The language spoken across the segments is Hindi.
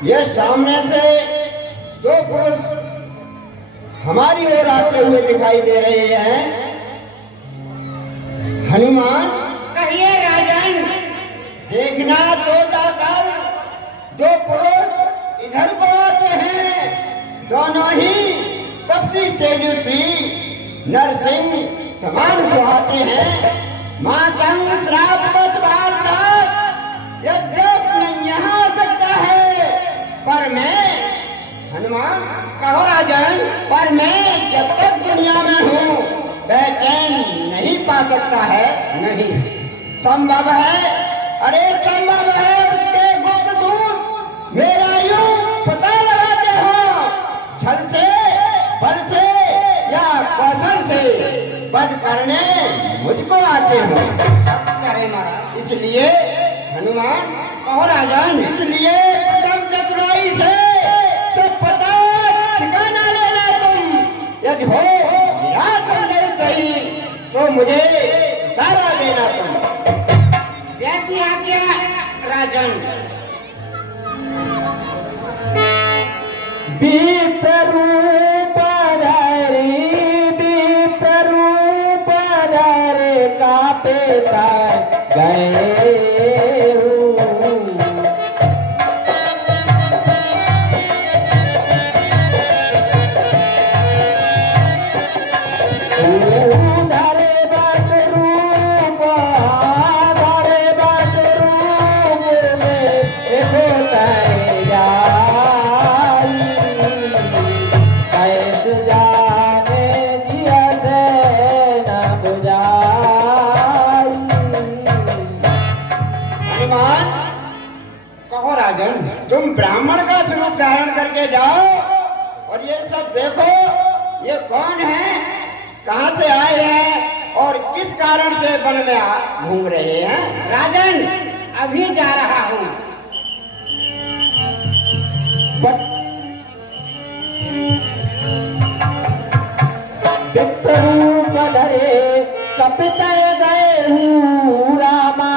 ये सामने से दो पुरुष हमारी ओर आते हुए दिखाई दे रहे हैं। हनुमान, कहिए राजन। देखना तो जाकर दो पुरुष इधर को आते हैं, दोनों ही तपसी तेजस्वी नरसिंह समान सुहाते हैं। मातंग श्राप बस बाल यद्यप नहीं यहाँ आ सकता है, पर मैं हनुमान, कहो राजन। पर मैं जब तक दुनिया में हूँ बेचैन नहीं पा सकता है। नहीं संभव है, अरे संभव है उसके गुप्त दूत मेरा यूं पता लगाते हो, छल से बल से या कौशल से वध करने मुझको आते हो। करे महाराज। इसलिए हनुमान, कहो राजन। इसलिए एकदम चतुराई से सब पता ठिकाना लेना तुम। यदि हो मेरा संदेश सही तो मुझे इशारा देना तुम। जैसी आज्ञा राजन। विप्ररूप धरे कापे गए तुम ब्राह्मण का स्वरूप धारण करके जाओ और ये सब देखो ये कौन है, कहां से आए हैं और किस कारण से वन में घूम रहे हैं। राजन, अभी जा रहा हूँ। विप्ररूप धरे कपित गए हूँ रामा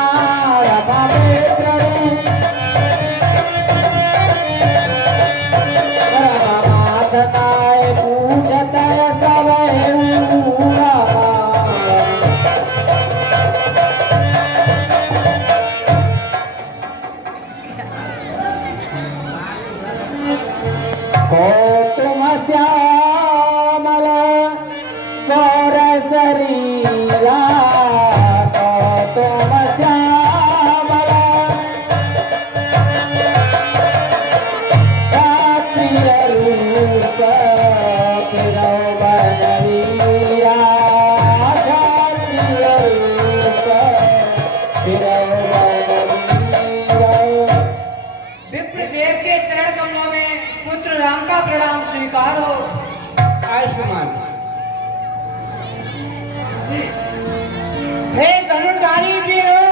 हे धनुर्धारी वीरों,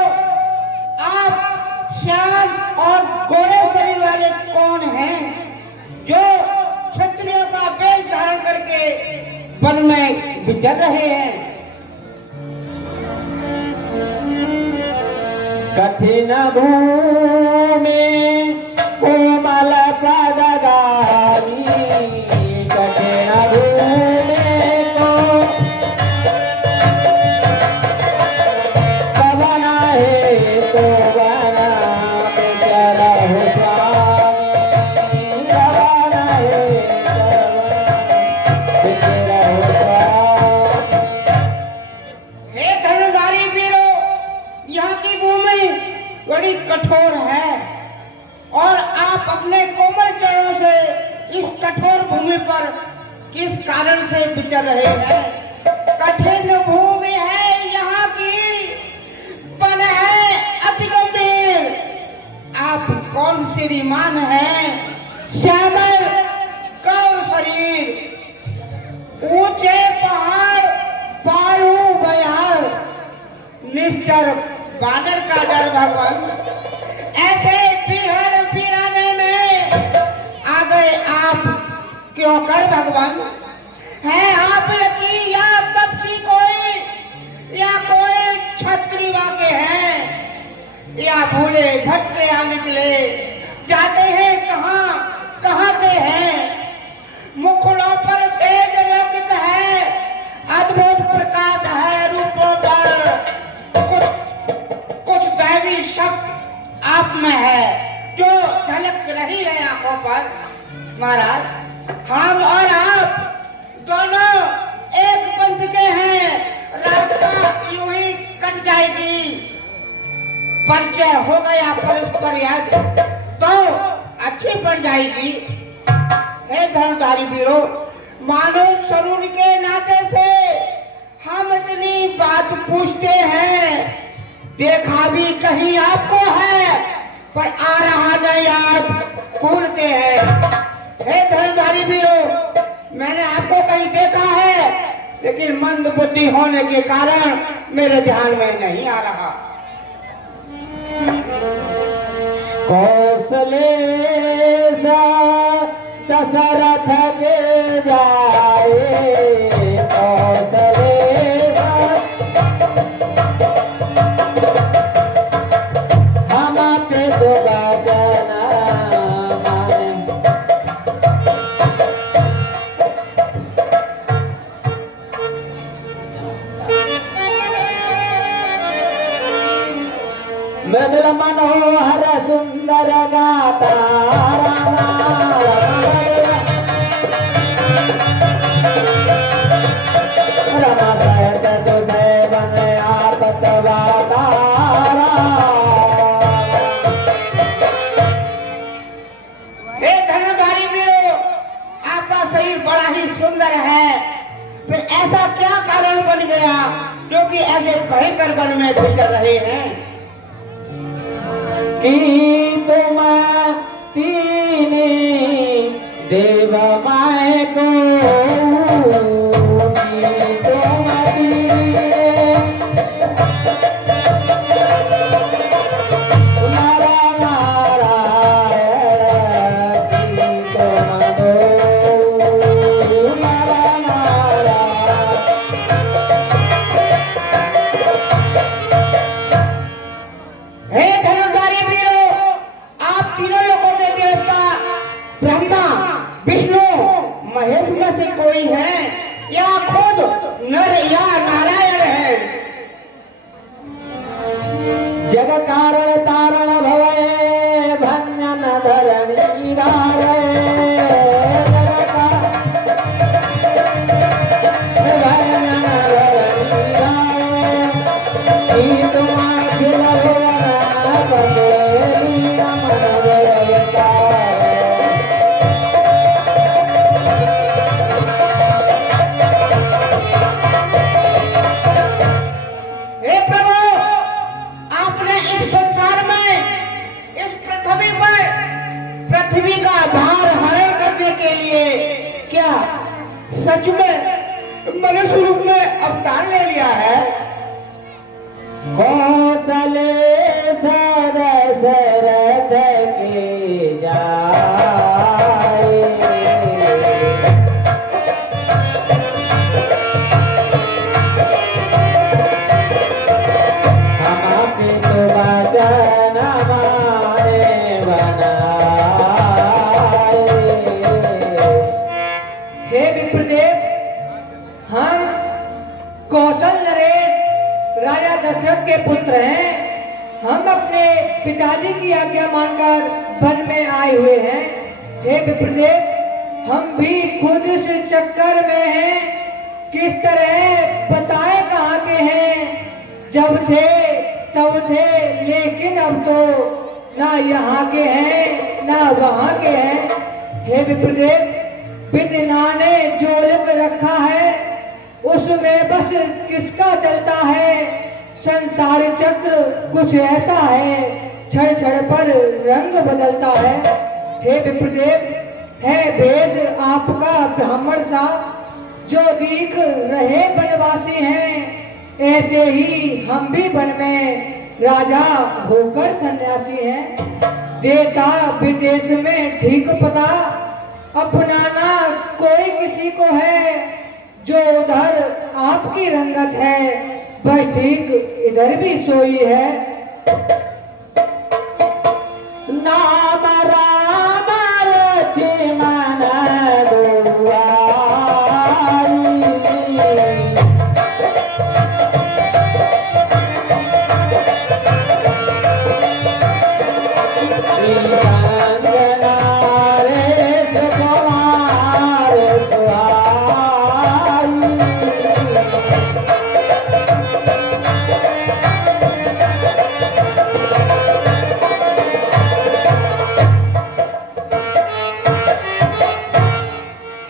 आप श्याम और गोरे शरीर वाले कौन हैं जो क्षत्रियों का वेश धारण करके वन में विचर रहे हैं। कठिन भूमि कोमल पदगामी, कठिन भूमि को कबना है तो बना बेचारा स्वामी, कबना है बेचारा स्वामी। हे धनुर्धारी वीरों, यहाँ की भूमि बड़ी कठोर है और आप अपने कोमल चरणों से इस कठोर भूमि पर किस कारण से विचर रहे हैं। कठिन भूमि है यहाँ की, वन है अति गंभीर। आप कौन श्रीमान हैं, श्यामल कौर शरीर, ऊंचे पहाड़ बालू बयार, निश्चर बानर का डर भगवान। ऐसे बिहर बिराने में आ गए आप क्यों कर भगवान। है आप यति या तपसी कोई, या कोई क्षत्रिय वाके हैं, या भूले भटके आ निकले, जाते हैं कहाँ झलक रही है आंखों पर महाराज। हम और आप दोनों एक पंथ के हैं, रास्ता यूं ही कट जाएगी। परिचय हो गया परस्पर याद तो अच्छी पड़ जाएगी। हे धर्मधारी वीरों, मानव स्वरूप के नाते से हम इतनी बात पूछते हैं, देखा भी कहीं आपको है पर आ रहा न याद भूलते हैं। हे धर्मधारी वीरों, मैंने आपको कहीं देखा है लेकिन मंद बुद्धि होने के कारण मेरे ध्यान में नहीं आ रहा। कौशले दशरथ के जाए, कौशले हम पे तो वचन माने। मृदुल मनोहर सुंदर गाता रामा, रमा सहित तुझे बन आपत वातारा। हे धर्मधारी वीरों, आपका शरीर बड़ा ही सुंदर है, फिर ऐसा क्या कारण बन गया जो कि ऐसे भयंकर वन में गुजर रहे हैं? की तुम तीन देव माय को, की तुम नारा नारायण, की तुम दो नारा नारायण। हे धर्मधारी वीरों, आप तीनों लोगों के देवता ब्रह्मा विष्णु महेश में से कोई है या खुद नर या नारायण है? जग कारण तारण भवे भंजन धरणी राय, भंजन धरणी राय। की तुम अखिल भुवन बंदेरी रमण देवता। हे प्रभु, आपने इस संसार में, इस पृथ्वी पर, पृथ्वी का भार हरण करने के लिए क्या सच में मनुष्य रूप में अवतार ले लिया है? कौशले दशरथ के जाए, हम पे तो वचन माने बनाए। हे विप्रदेव, हम कौशल नरेश राजा दशरथ के पुत्र हैं। हम अपने पिताजी की आज्ञा मानकर वन में आए हुए हैं। हे विप्रदेव, हम भी खुद इस चक्कर में हैं, किस तरह बताए कहाँ के हैं। जब थे तब थे, लेकिन अब तो ना यहाँ के हैं ना वहाँ के हैं। हे विप्रदेव, विद्या ने जो लिख रखा है उसमें बस किसका चलता है। संसार चक्र कुछ ऐसा है, क्षण क्षण पर रंग बदलता है। हे विप्रदेव, है भेष आपका ब्राह्मण सा, जो दीख रहे बनवासी हैं, ऐसे ही हम भी वन में राजा होकर सन्यासी हैं। देता विदेश में ठीक पता, अपनाना कोई किसी को है। जो उधर आपकी रंगत है, वह ठीक इधर भी सोई है। नाम राम लक्ष्मण दुआई, रंजना रे सुकुमार सुहाई।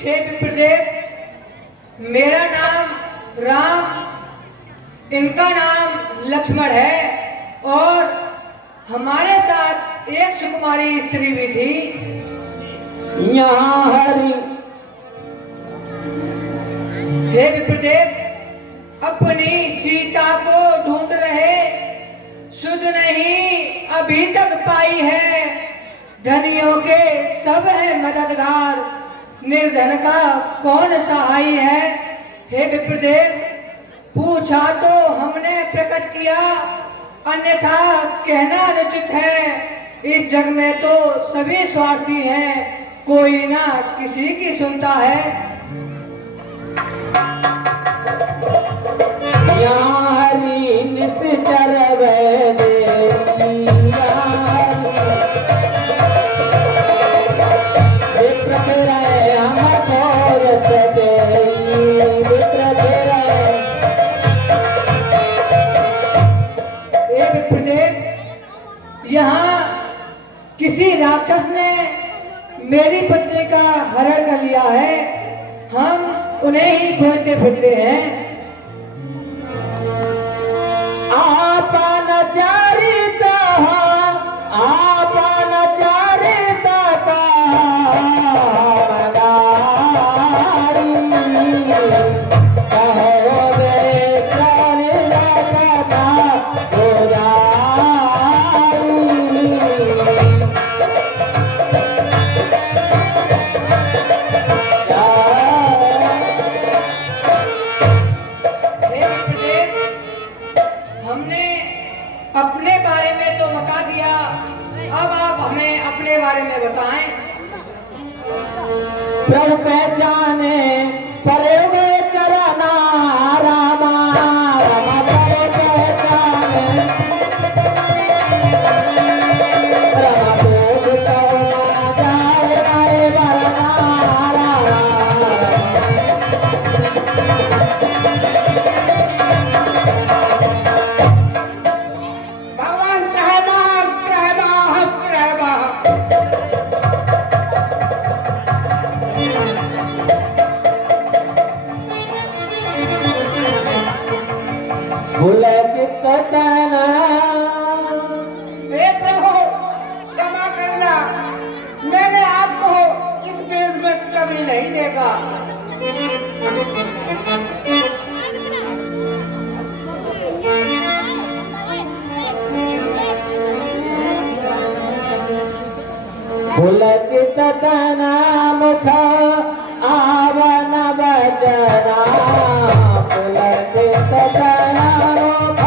हे विप्रदेव, मेरा नाम राम, इनका नाम लक्ष्मण है और हमारे साथ एक सुकुमारी स्त्री भी थी। यहाँ हरि हे विप्रदेव, अपनी सीता को ढूंढ रहे, सुध नहीं अभी तक पाई है। धनियों के सब है मददगार, निर्धन का कौन सहाय है। हे विप्रदेव, पूछा तो हमने प्रकट किया, अन्यथा कहना अनुचित है। इस जग में तो सभी स्वार्थी हैं, कोई ना किसी की सुनता है। यहाँ हरि निश्चर वैदेही, विप्र फिरय हमको रत देही, विप्र फिरय। हे विप्रदेव, यहाँ किसी राक्षस ने मेरी पत्नी का हरण कर लिया है, हम उन्हें ही खोजते फिरते हैं। आपन चरिता आपन चरिता मगारी, कहो वे प्राण लगता हो जाई। हे विप्रदेव, हमने अपने बारे में तो बता दिया, अब आप हमें अपने बारे में बताएं। प्रभु पहचाने परे चरना रामा, रामा प्रभु पहचाने रामा को जाए राय बरना रामा। भगवान त्रैमाह पुलकित तना। हे प्रभु क्षमा करना, मैंने आपको इस वेश में कभी नहीं देखा। पुलकित तना मुख आवन बचना, पुलकित तना मुख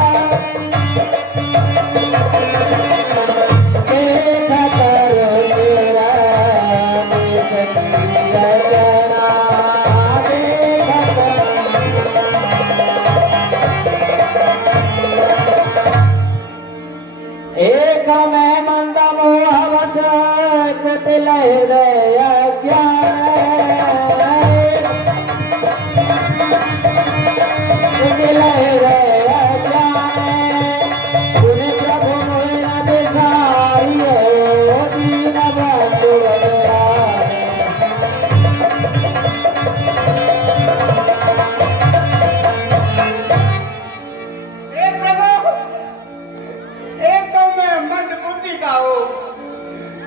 देखत रुचिरा रचना, एक में मंद मोहवश कुटिल हृदय ज्ञान, कुटिल हृदय ज्ञान। पुनि प्रभु मोहि न दिसाइयो, दीन बंधु बलिहारी। हे प्रभु, एक तो मैं मंद बुद्धि का हूँ,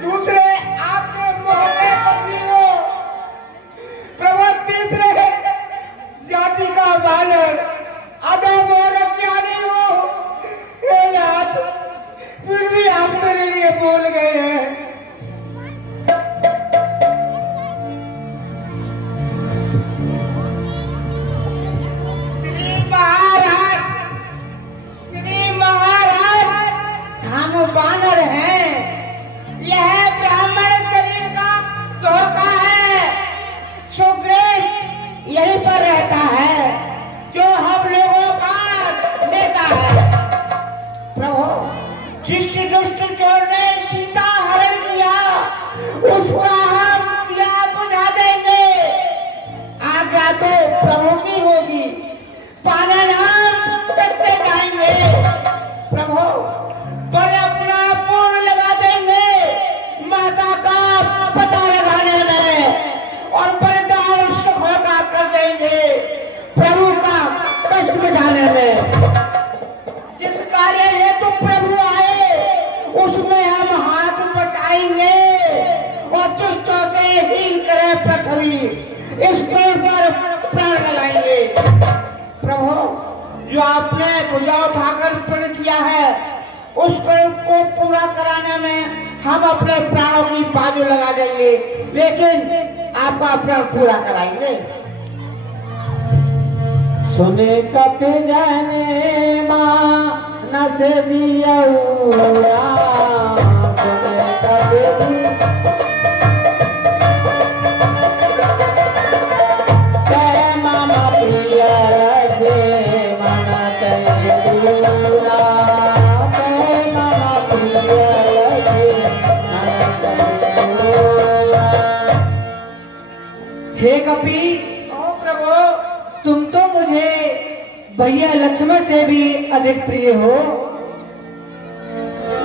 दूसरे आपके मोह में पत्नी हो, प्रभु तीसरे जाति का बालक, अधम और इस पेड़ पर प्राण लगाएंगे। प्रभु, जो आपने भुजा उठाकर प्रण किया है, उस प्रण को पूरा कराने में हम अपने प्राणों की बाजू लगा देंगे, लेकिन आपका प्रण पूरा कराएंगे। सुने कप जाने माँ नस दिया सुने कप मामा प्रिय रजे माना तैयारा मामा प्रिय रजे माना तैयारा। हे कपि, ओ प्रभु, तुम तो मुझे भैया लक्ष्मण से भी अधिक प्रिय हो।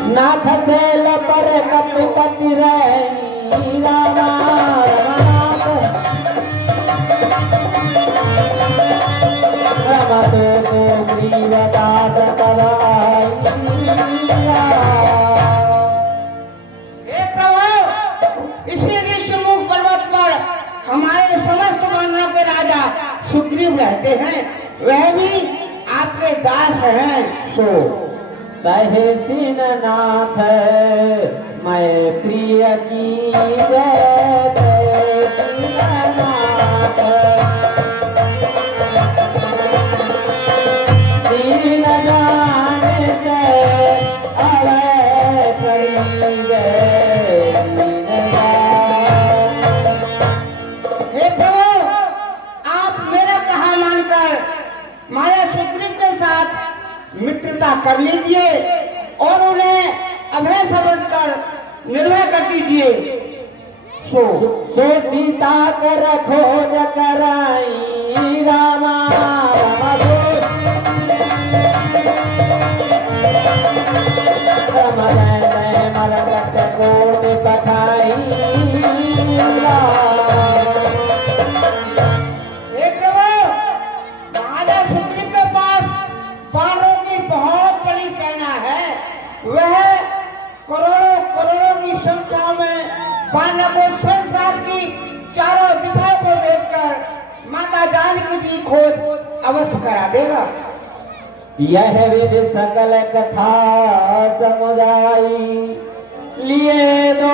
नाथ सेल पर कपि पति रही रामा रमानाथ रमते से प्रियदास कराई। हे प्रभु, इसी ऋषिमुख पर्वत पर हमारे समस्त वानरों के राजा सुग्रीव रहते हैं, वह भी आपके दास हैं। सो कहे सीननाथ मैं प्रिय की जय कहे सीननाथ दीन जानते अवै करी गए दीन जान। हे प्रभु, आप मेरा कहा मानकर माया सुग्रीव के साथ मित्रता कर लीजिए और उन्हें अभय समझकर निर्भय कर दीजिए। सो सीता कर खोज कराई रामा रामा मरकट कोट पठाई। हे प्रभु, महाराज सुग्रीव के पास वानरों की बहुत बड़ी सेना है। वह करोड़ों करोड़ों की संख्या में वानर को संसार की चारों दिशाओं को भेजकर माता जानकी की खोज अवश्य करा देगा। यह विधि सकल कथा समुदायी लिए दो